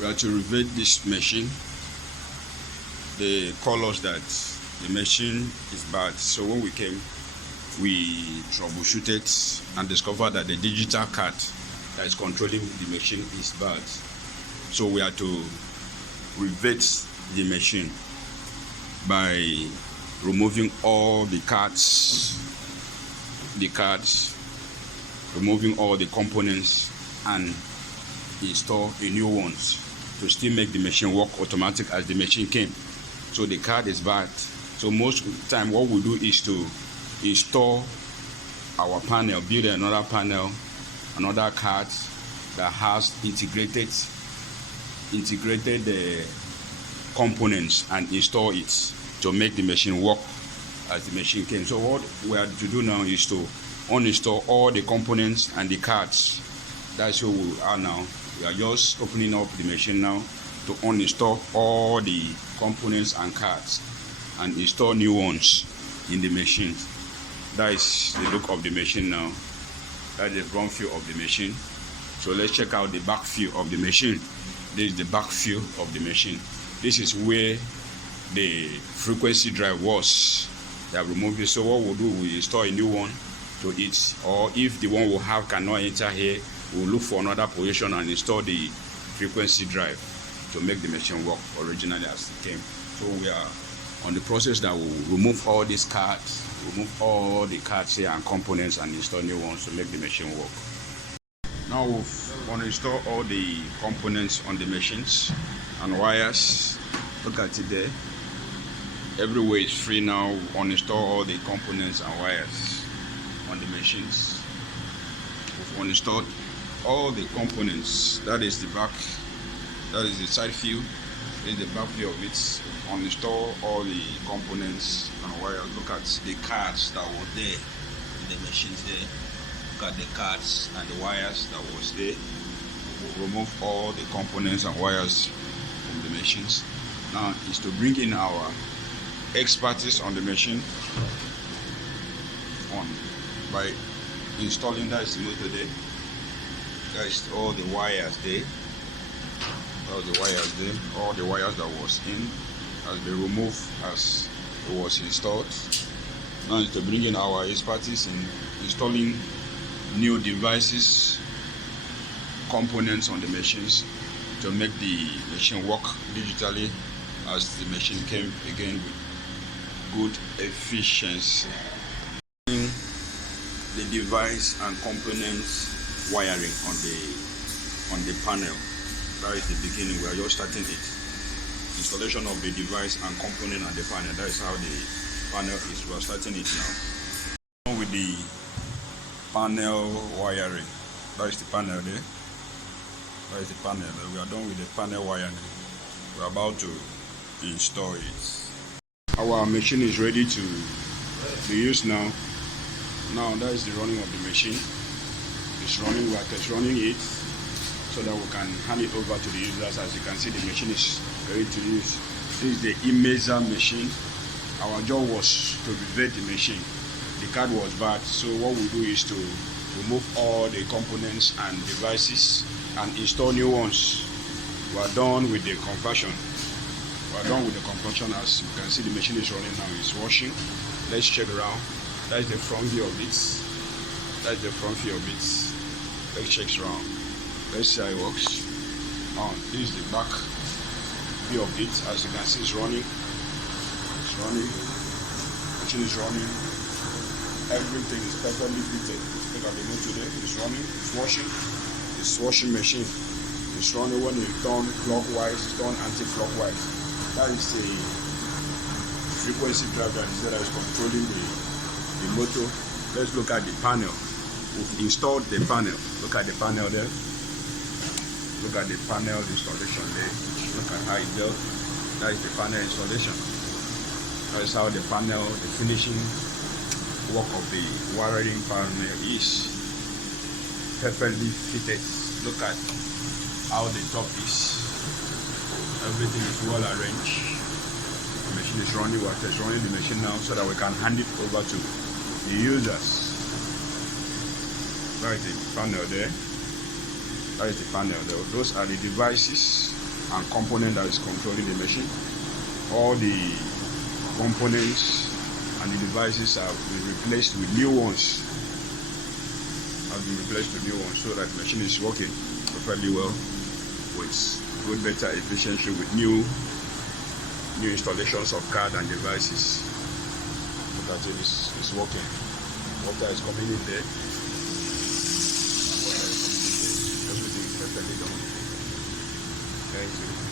We are to revert this machine. They call us that the machine is bad. So when we came, we troubleshooted and discovered that the digital card that is controlling the machine is bad. So we are to revert the machine by removing all the cards, removing all the components, and install a new ones to still make the machine work automatic as the machine came. So the card is bad. So most of the time what we do is to install our panel, build another panel, another card that has integrated components, and install it to make the machine work as the machine came. So what we are to do now is to uninstall all the components and the cards. That's where we are now. We are just opening up the machine now to uninstall all the components and cards and install new ones in the machine. That is the look of the machine now. That is the front view of the machine. So let's check out the back view of the machine. This is the back view of the machine. This is where the frequency drive was. They have removed it. So what we'll do, we install a new one to it, or if the one we have cannot enter here, we'll look for another position and install the frequency drive to make the machine work originally as it came. So we are on the process that will remove all these cards, remove all the cards here and components, and install new ones to make the machine work. Now we want to install all the components on the machines and wires. Look at it there. Everywhere is free now. We uninstall all the components and wires on the machines. We've uninstalled all the components. That is the back, that is the side view, this is the back view of it. Uninstall all the components and wires. Look at the cards that were there in the machines there. Look at the cards and the wires that was there. We'll remove all the components and wires from the machines. Now is to bring in our expertise on the machine by installing, that is the motor there. That is all the wires there. All the wires there. All the wires that was in has been removed as it was installed. Now is to bring in our expertise in installing new devices, components on the machines to make the machine work digitally as the machine came again with good efficiency. The device and components wiring on the panel. That is the beginning. We are just starting it. Installation of the device and component on the panel. That is how the panel is. We are starting it now. With the panel wiring. That is the panel there. That is the panel. We are done with the panel wiring. We are about to install it. Our machine is ready to be used now. Now that is the running of the machine. It's running. We are test running it so that we can hand it over to the users. As you can see, the machine is ready to use. This is the Imesa machine. Our job was to revert the machine. The card was bad, so what we do is to remove all the components and devices and install new ones. We are done with the conversion. We are done with the conversion. As you can see, the machine is running now. It's washing. Let's check around. That is the front view of it. That is the front view of it. Let's check around. Let's see how it works. This is the back view of it. As you can see, it's running. It's running. The machine is running. Everything is perfectly fitted. Look at the motor there. It's running. It's washing. It's washing machine. It's running when you turn clockwise. It's turn anti-clockwise. That is a frequency drive that is controlling the motor. Let's look at the panel. We've installed the panel. Look at the panel there. Look at the panel installation there. Look at how it's built. That is the panel installation. That is how the panel, the finishing work of the wiring panel is perfectly fitted. Look at how the top is. Everything is well arranged. The machine is running. We're just running the machine now so that we can hand it over to the users. That is the panel there. That is the panel there. Those are the devices and component that is controlling the machine. All the components and the devices have been replaced with new ones. So that the machine is working perfectly well with good, better efficiency with new installations of card and devices. Look at it, it's working. Water is coming in there. Everything is perfectly done. Thank you.